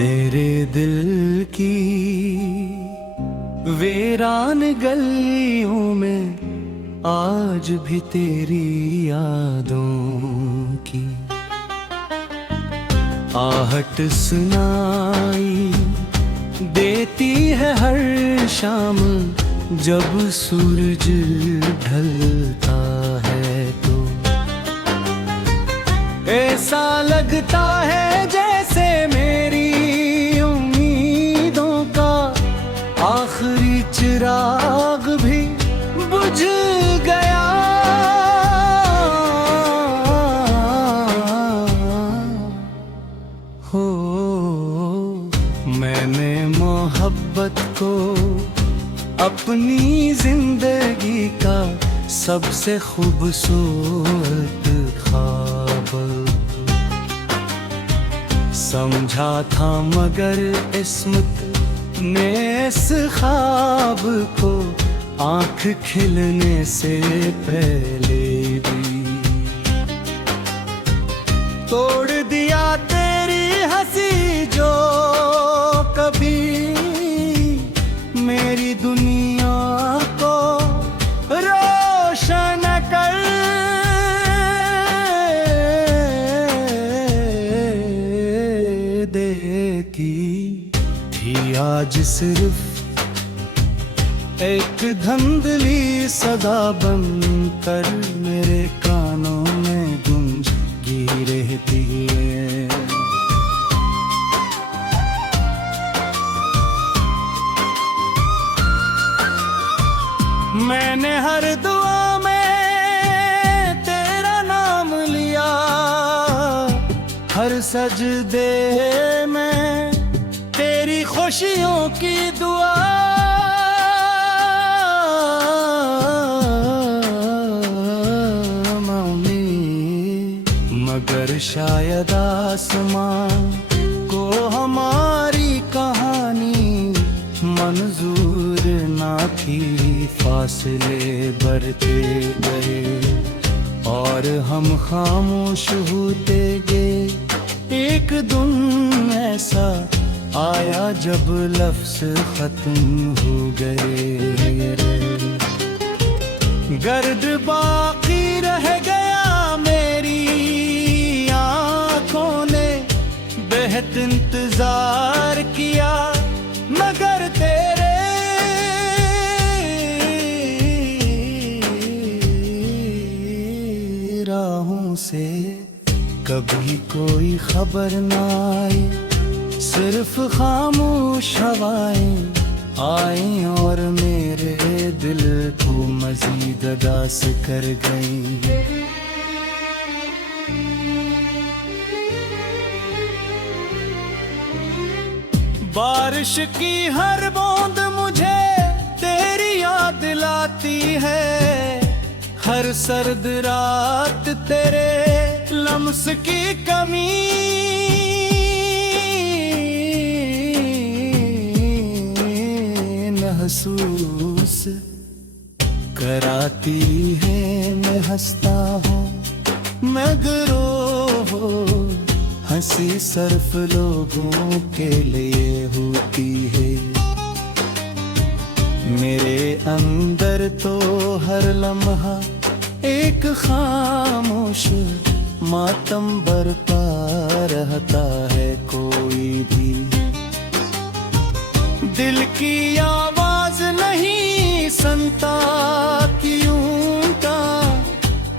मेरे दिल की वीरान गलियों में आज भी तेरी यादों की आहट सुनाई देती है हर शाम जब सूरज ढलता है तो ऐसा लगता है जैसे मेरी उम्मीदों का आखिरी चिराग भी बुझ गया। हो मैंने मोहब्बत को अपनी जिंदगी का सबसे खूबसूरत ख्वाब समझा था, मगर किस्मत ने इस ख्वाब को आँख खिलने से पहले भी तोड़ दिया। तेरी हंसी जो कभी मेरी दुनिया को रोशन कर देती थी, आज सिर्फ एक धुंधली सदा बन कर मेरे कानों में गूंजती रहती है। मैंने हर दुआ में तेरा नाम लिया, हर सजदे में तेरी खुशियों की दुआ। मगर शायद आसमान को हमारी कहानी मंजूर ना थी, फासले बढ़ते गए और हम खामोश होते गए। एक दिन ऐसा आया जब लफ्ज़ खत्म हो गए, गर्द बाकी रह गया मेरी आँखों ने बेहद इंतजार किया, मगर तेरे राहों से कभी कोई खबर ना आई। सिर्फ खामोश हवाएं आई और मेरे दिल को मजीद उदास कर गई। बारिश की हर बूंद मुझे तेरी याद लाती है, हर सर्द रात तेरे लम्स की कमी महसूस कराती है। मैं हंसता हूँ मगर वो हंसी सिर्फ लोगों के लिए होती है। मेरे अंदर तो हर लम्हा एक खामोश मातम बरपा रहता है। कोई भी दिल की आवाज नहीं सुनता, क्यों का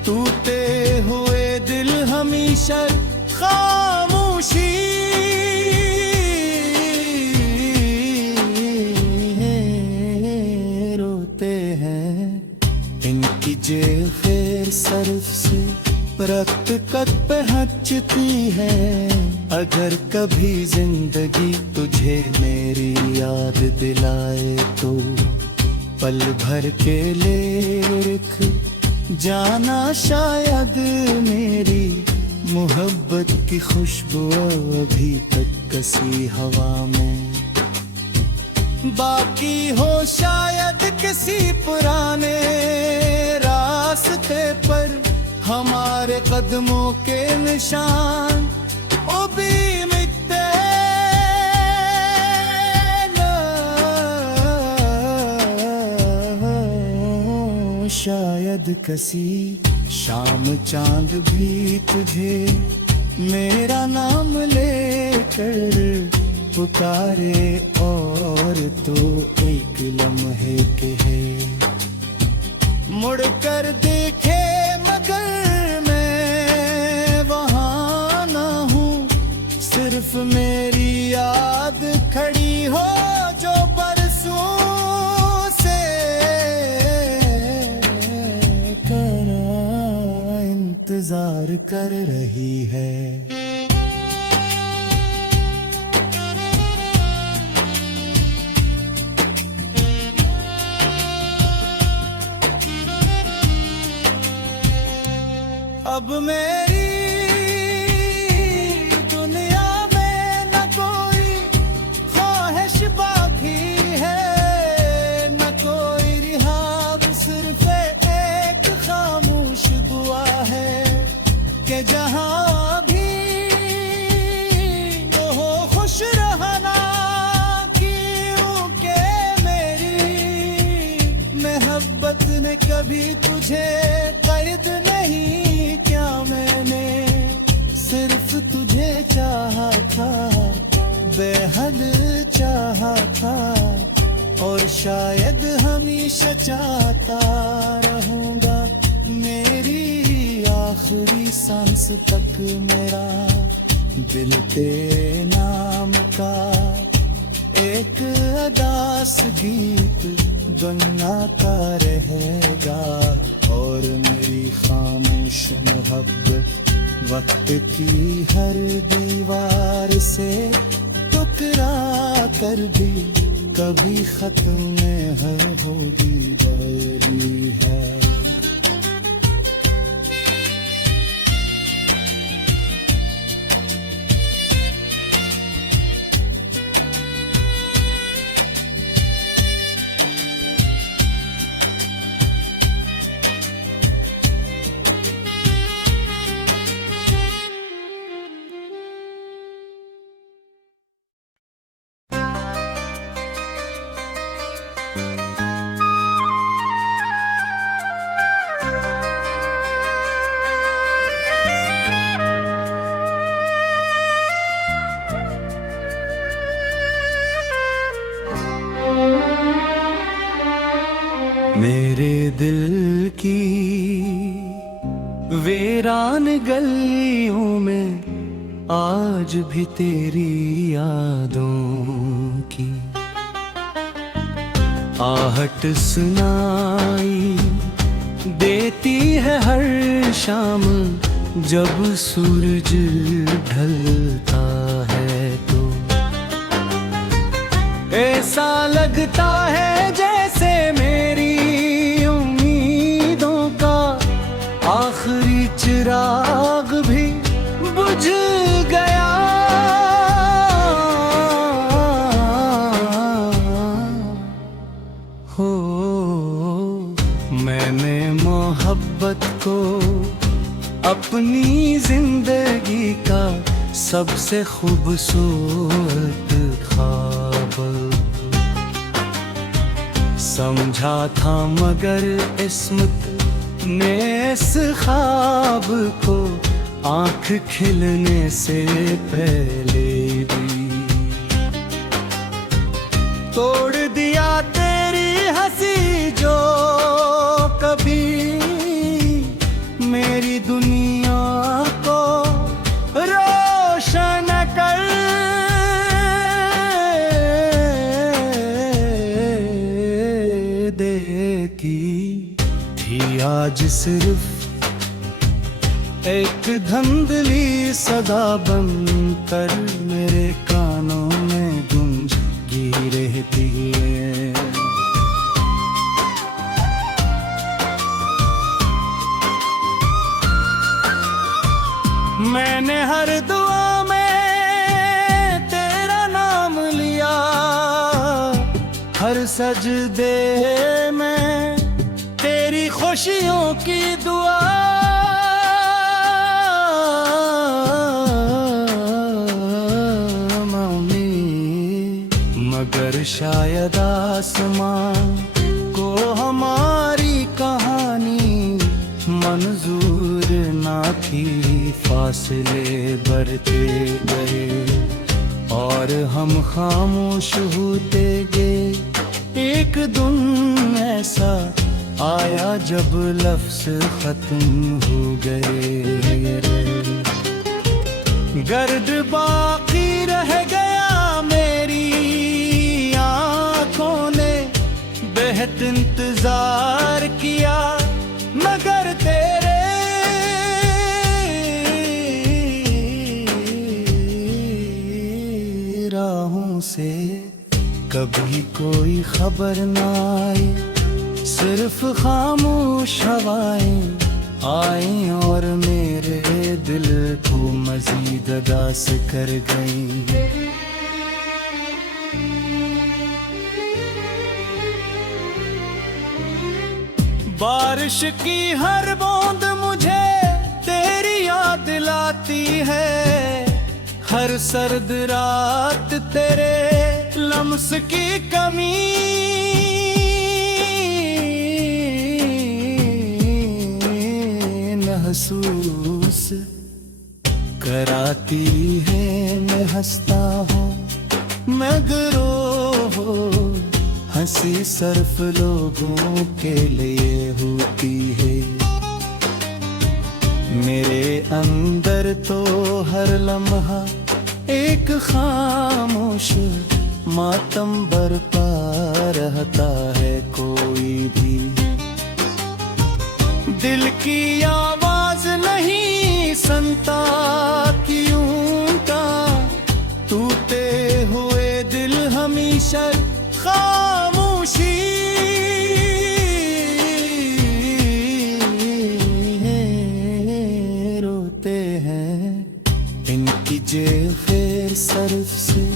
टूटे हुए दिल हमेशा खामोशी रोते हैं। इनकी जेल फिर सरफ से रक्त कद पे हचती है। अगर कभी जिंदगी तुझे मेरी याद दिलाए तो पल भर के लिए रुक जाना, शायद मेरी मोहब्बत की खुशबू अभी तक कसी हवा में बाकी हो। शायद किसी पुराने रास्ते पर हमारे कदमों के निशान ओ भी मिटते शायद कसी शाम चांद भी तुझे मेरा नाम लेकर पुकारे, और तू एक लम्हे कहे मुड़ कर देखे मगर मैं वहाँ ना हूँ, सिर्फ मेरी याद खड़ी हो जो बरसों से करा इंतजार कर रही है। अब मेरी दुनिया में न कोई ख्वाहिश बाकी है, न कोई रिहाब, सिर्फ एक खामोश दुआ है कि जहाँ भी तो हो खुश रहना, क्योंकि मेरी मोहब्बत ने कभी तुझे कैद नहीं क्या, मैंने सिर्फ तुझे चाहा था, बेहद चाहा था, और शायद हमेशा चाहता रहूंगा। मेरी आखिरी सांस तक मेरा दिल तेरे नाम का एक अदास गीत गुनगुनाता रहेगा, और मेरी खामोश मोहब्बत वक्त की हर दीवार से टकरा कर भी कभी खत्म नहीं होगी बरी है। मेरे दिल की वीरान गलियों में आज भी तेरी यादों की आहट सुनाई देती है हर शाम, जब सूरज ढलता है तो ऐसा लगता है जैसे मेरी उम्मीदों का आखिरी चिराग भी बुझ गया। हो मैंने मोहब्बत को अपनी जिंदगी का सबसे खूबसूरत ख्वाब समझा था, मगर किस्मत ने इस ख्वाब को आँख खिलने से पहले भी तोड़ दिया। तेरी हंसी जो कभी मेरी दुनिया को रोशन कर देगी थी, आज सिर्फ एक धुंधली सदा बनकर मेरे कानों में गूंजती रहती है। मैंने हर दुआ में तेरा नाम लिया, हर सजदे में तेरी खुशियों की दुआ। मगर शायद आसमां को हमारी कहानी साथी फासले बढ़ते गए और हम खामोश होते गए। एक दिन ऐसा आया जब लफ्ज़ खत्म हो गए, गर्द बाकी रह गया मेरी आँखों ने। बेहद इंतजार किया मगर तेरे राहों से कभी कोई खबर ना आई। सिर्फ खामोश हवाएं आई और मेरे दिल को मजीद उदास कर गईं। बारिश की हर बूंद मुझे तेरी याद दिलाती है। हर सर्द रात तेरे लम्स की कमी महसूस कराती है। मैं हंसता हूँ मगर वो हंसी सिर्फ लोगों के लिए होती है। मेरे अंदर तो हर लम्हा एक खामोश मातम बरपा रहता है। कोई भी दिल की आवाज नहीं सुनता क्यों का। टूटे हुए दिल हमेशा खामोशी रोते हैं। इनकी जेल फिर सरफ से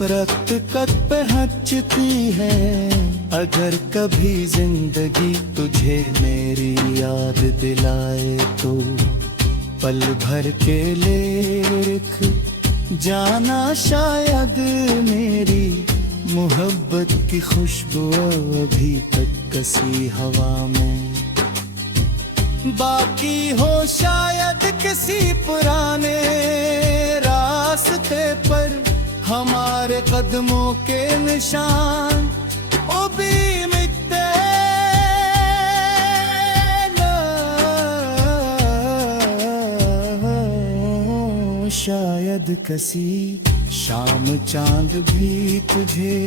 रक्त कट पे हचती है। अगर कभी जिंदगी तुझे मेरी याद दिलाए तो पल भर के लिए रुक जाना। शायद मेरी मोहब्बत की खुशबू अभी तक कसी हवा में बाकी हो। शायद किसी पुराने रास्ते पर हमारे कदमों के निशान वो भी मिटते ना। शायद किसी शाम चांद भी तुझे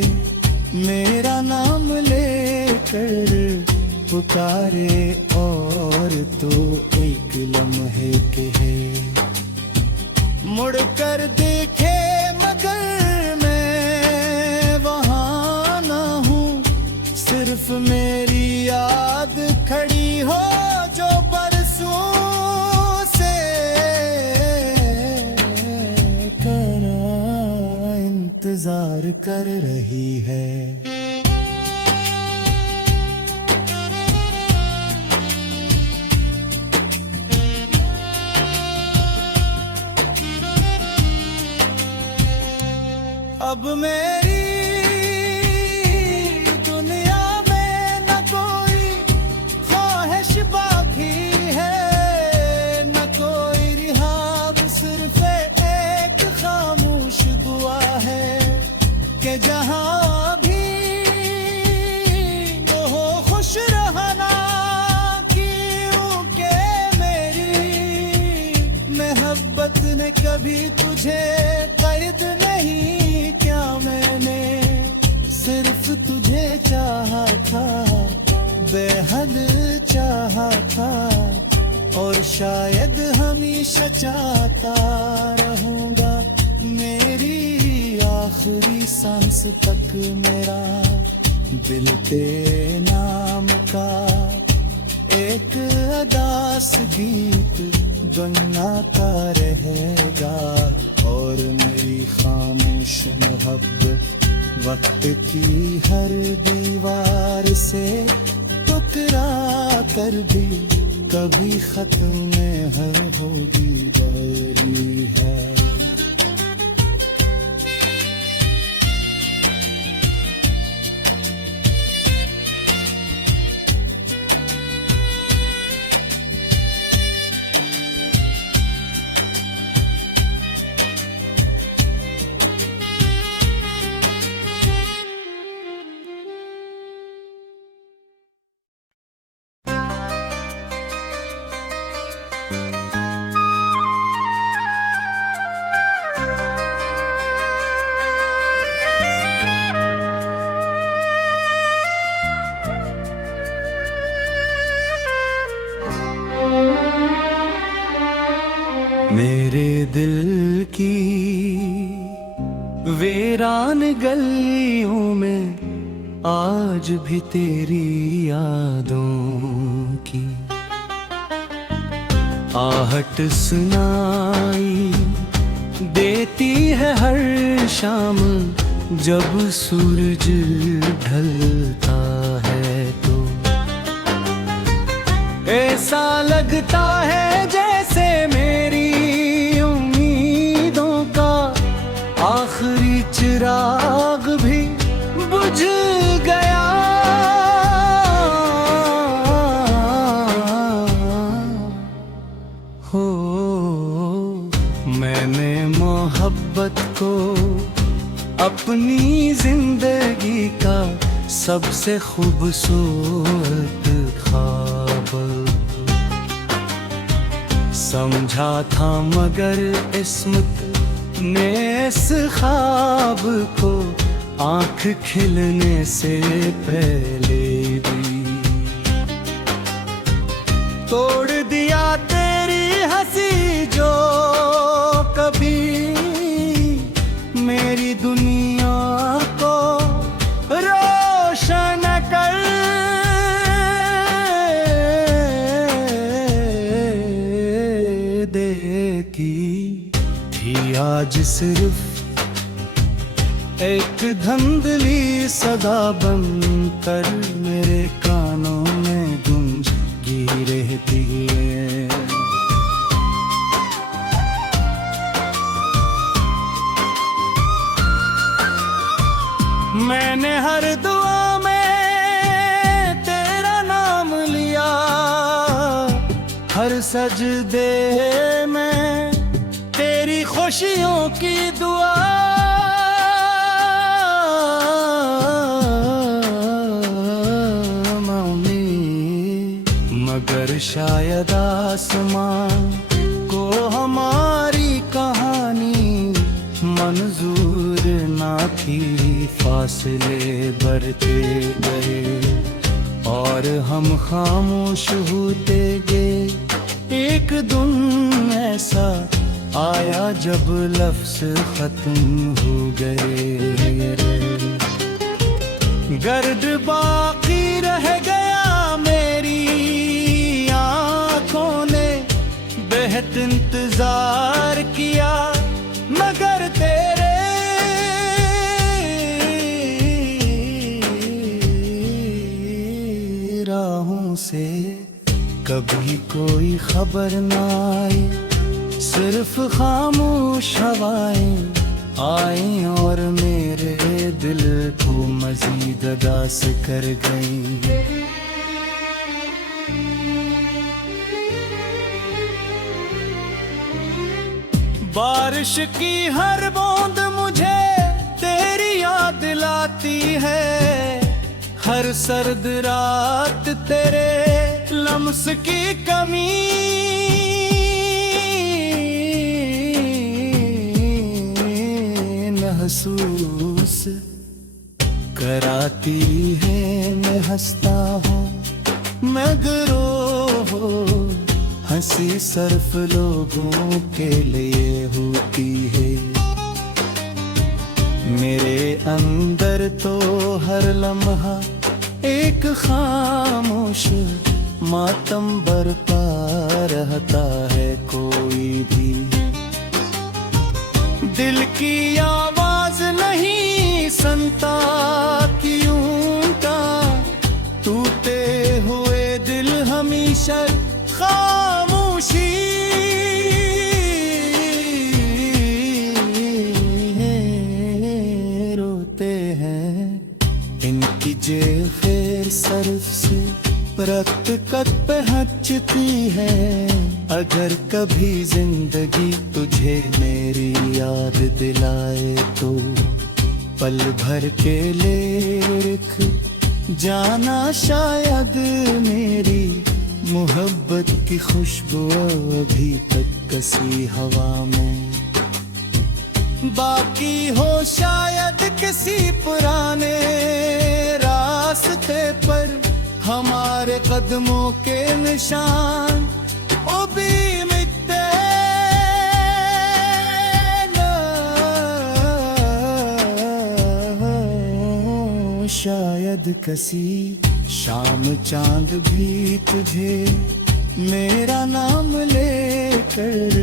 मेरा नाम लेकर पुकारे और तो एक लम्हे के है मुड़ कर देखे मगर मैं वहाँ ना हूँ। सिर्फ मेरी याद खड़ी हो जो बरसों से करा इंतजार कर रही है। अब मेरी दुनिया में न कोई ख्वाहिश बाकी है, न कोई रिहाब। सिर्फ एक खामोश दुआ है कि जहाँ भी तो हो खुश रहना। क्योंकि मेरी मोहब्बत ने कभी तुझे कैद नहीं क्या। मैंने सिर्फ तुझे चाहा था, बेहद चाहा था और शायद हमेशा चाहता रहूंगा। मेरी आखिरी सांस तक मेरा दिल तेरे नाम का एक अदास गीत गुनगुनाता रहेगा। और मेरी खामोश मोहब्बत वक्त की हर दीवार से टकरा कर भी कभी खत्म नहीं होगी बारी है। मेरे दिल की वीरान गलियों में आज भी तेरी यादों की आहट सुनाई देती है हर शाम जब सूरज ढलता है तो ऐसा लगता है जैसे मेरी उम्मीदों का आखिरी चिराग भी बुझ गया। हो मैंने मोहब्बत को अपनी जिंदगी का सबसे खूबसूरत ख्वाब समझा था, मगर किस्मत ने इस ख्वाब को आँख खिलने से पहले भी तोड़ दिया। तेरी हंसी जो कभी मेरी दुनिया को रोशन कर देगी थी, आज सिर्फ एक धुंधली सदा बनकर मेरे कानों में गूंजती रहती है। मैंने हर दुआ में तेरा नाम लिया, हर सजदे में तेरी खुशियों की दुआ। मगर शायद आसमान को हमारी कहानी मंजूर ना थी, फासले बढ़ते गए और हम खामोश होते गए। एक दिन ऐसा आया जब लफ्ज़ खत्म हो गए, गर्द बाकी रह गया मेरी आँखों ने बेहद इंतजार किया, मगर तेरे राहों से कभी कोई खबर न आई। सिर्फ खामोश हवाएं आई और मेरे दिल को मजीद उदास कर गई। बारिश की हर बूंद मुझे तेरी याद दिलाती है, हर सर्द रात तेरे लम्स की कमी महसूस कराती है। मैं हंसता हूँ मगर हो हंसी सिर्फ लोगों के लिए होती है। मेरे अंदर तो हर लम्हा एक खामोश मातम बरपा रहता है। कोई भी दिल की आवाज नहीं सुनता क्यों का, टूटे हुए दिल हमेशा खामोशी रोते हैं। इनकी जेफेर सरफ से रक्त कट पे हचती है। अगर कभी जिंदगी तुझे मेरी याद दिलाए तो पल भर के लिए रुक जाना। शायद मेरी मोहब्बत की खुशबू अभी तक कसी हवा में बाकी हो, शायद किसी पुराने रास्ते पर हमारे कदमों के निशान ओ भी मिटते शायद कसी शाम चांद भी तुझे मेरा नाम लेकर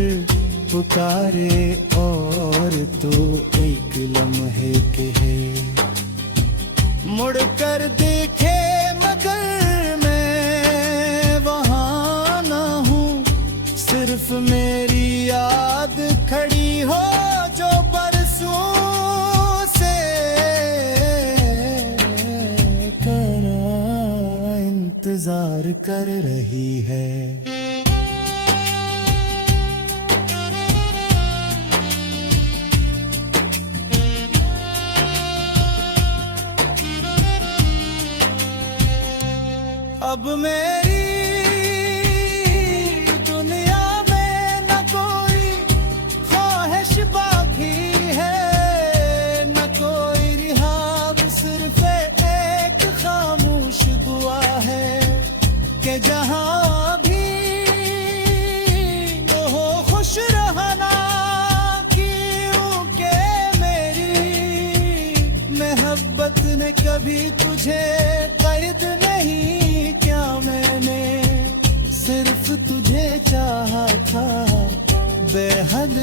पुकारे और तो एक लम्हे कहे मुड़ कर देखे मगर मैं वहाँ ना हूँ, सिर्फ मेरी याद खड़ी हो जो बरसों से तेरा इंतजार कर रही है। अब मेरी दुनिया में न कोई ख्वाहिश बाकी है, न कोई रिहाब, सिर्फ एक खामोश दुआ है कि जहाँ भी वो हो खुश रहना, क्योंकि मेरी मोहब्बत ने कभी तुझे कैद नहीं, मैंने सिर्फ तुझे चाहा था, बेहद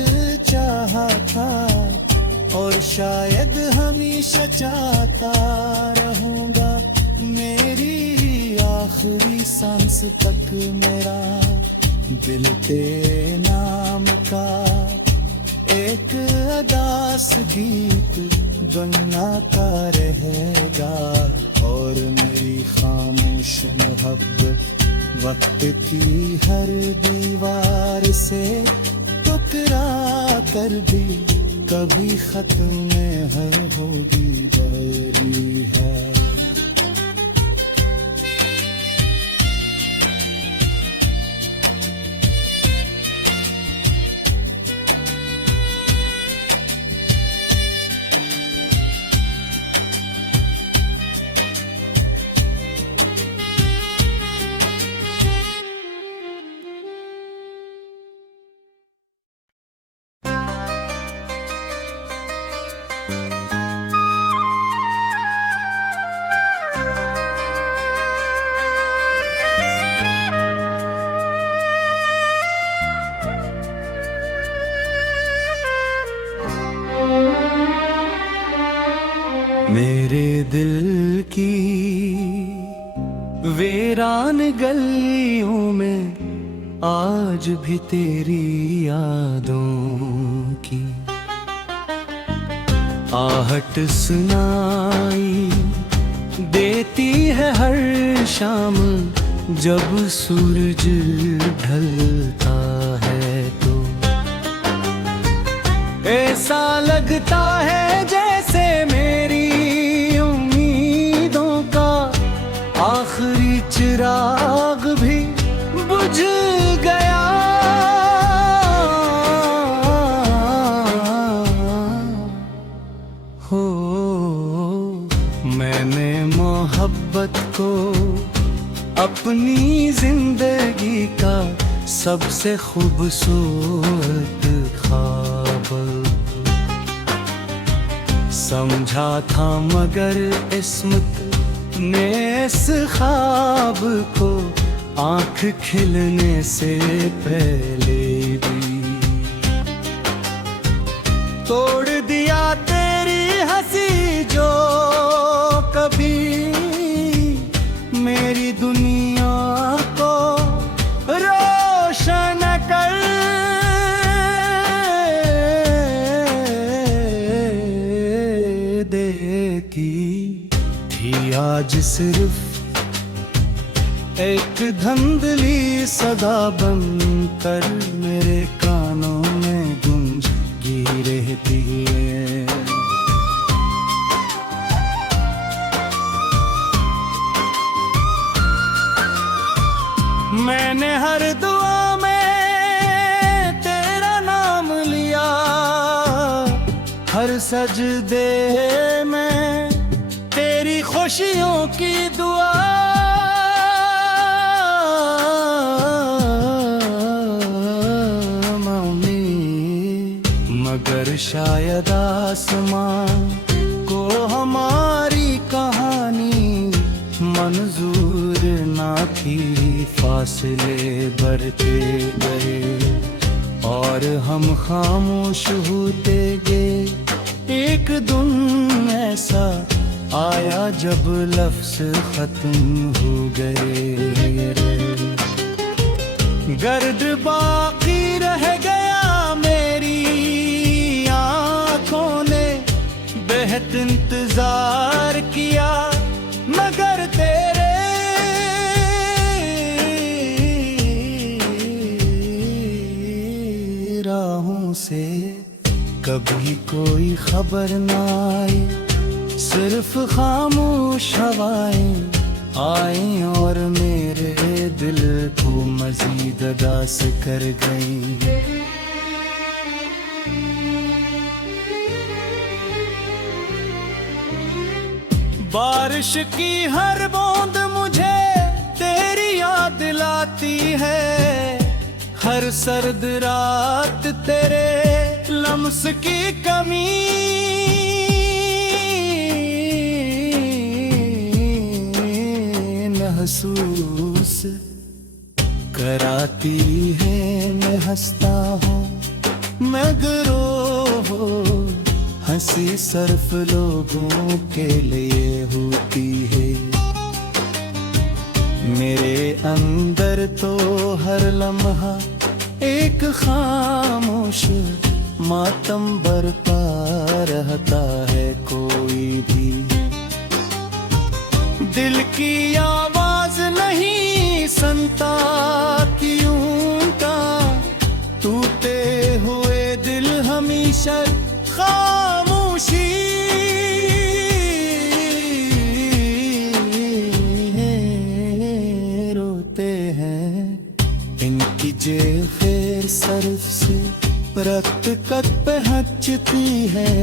चाहा था और शायद हमेशा चाहता रहूंगा। मेरी आखिरी सांस तक मेरा दिल तेरे नाम का एक अदास गीत गुनगुनाता रहेगा और मेरी खामोश मोहब्बत वक्त की हर दीवार से टकरा कर भी कभी खत्म में होगी बरी है। मेरे दिल की वीरान गलियों में आज भी तेरी यादों की आहट सुनाई देती है हर शाम, जब सूरज ढलता है तो ऐसा लगता है जैसे मेरी उम्मीदों का आखिरी चिराग भी बुझ गया। हो मैंने मोहब्बत को अपनी जिंदगी का सबसे खूबसूरत ख्वाब समझा था, मगर किस्मत ने इस ख्वाब को आँख खिलने से पहले भी तोड़ दिया। तेरी हंसी जो कभी मेरी दुनिया को रोशन कर देगी थी, आज सिर्फ एक धुंधली सदा बनकर मेरे कानों में गूंजती रहती है। मैंने हर दुआ में तेरा नाम लिया, हर सजदे में तेरी खुशियों की दुआ। मगर शायद आसमां को हमारी कहानी मंजूर ना थी, फासले बढ़ते गए और हम खामोश होते गए। एक दिन ऐसा आया जब लफ्ज़ खत्म हो गए, गर्द बाकी रह गया मेरी आँखों ने। बेहद इंतजार किया मगर तेरे राहों से कभी कोई खबर ना आई। सिर्फ खामोश हवाएं आई और मेरे दिल को मजीद उदास कर गई। बारिश की हर बूंद मुझे तेरी याद दिलाती है। हर सर्द रात तेरे लम्स की कमी महसूस कराती है। मैं हंसता हूँ मगर वो हंसी सिर्फ लोगों के लिए होती है। मेरे अंदर तो हर लम्हा एक खामोश मातम बरपा रहता है। कोई भी दिल की आवाज नहीं सुनता क्यों का। टूटे हुए दिल हमेशा खामोशी रोते हैं। इनकी जेफेर सरफ से रक्त कट पे हचती है।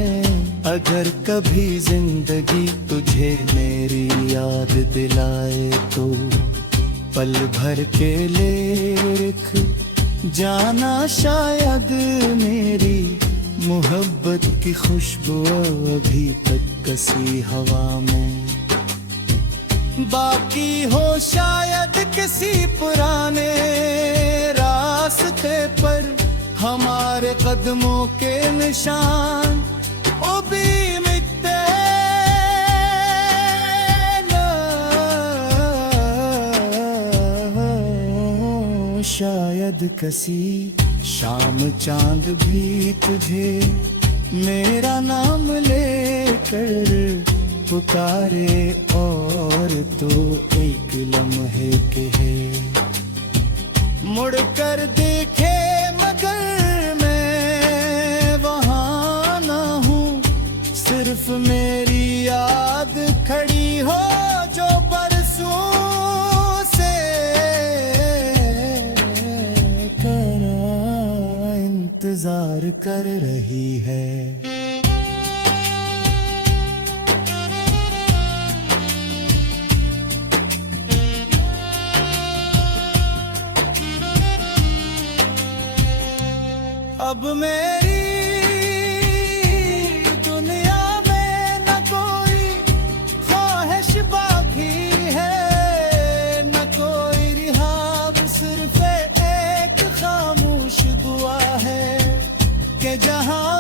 अगर कभी जिंदगी तुझे मेरी याद दिलाए तो पल भर के लिए रुक जाना। शायद मेरी मोहब्बत की खुशबू अभी तक कसी हवा में बाकी हो। शायद किसी पुराने रास्ते पर हमारे कदमों के निशान ओ भी मिटते ना। शायद किसी शाम चांद भी तुझे मेरा नाम लेकर पुकारे और तो एक लम्हे के है मुड़ कर देखे मगर मैं वहाँ ना हूँ। सिर्फ मेरी याद खड़ी हो जो बरसों से इंतजार कर रही है। अब मेरी दुनिया में न कोई ख्वाहिश बाकी है, न कोई रिहाब। सिर्फ एक खामोश दुआ है कि जहां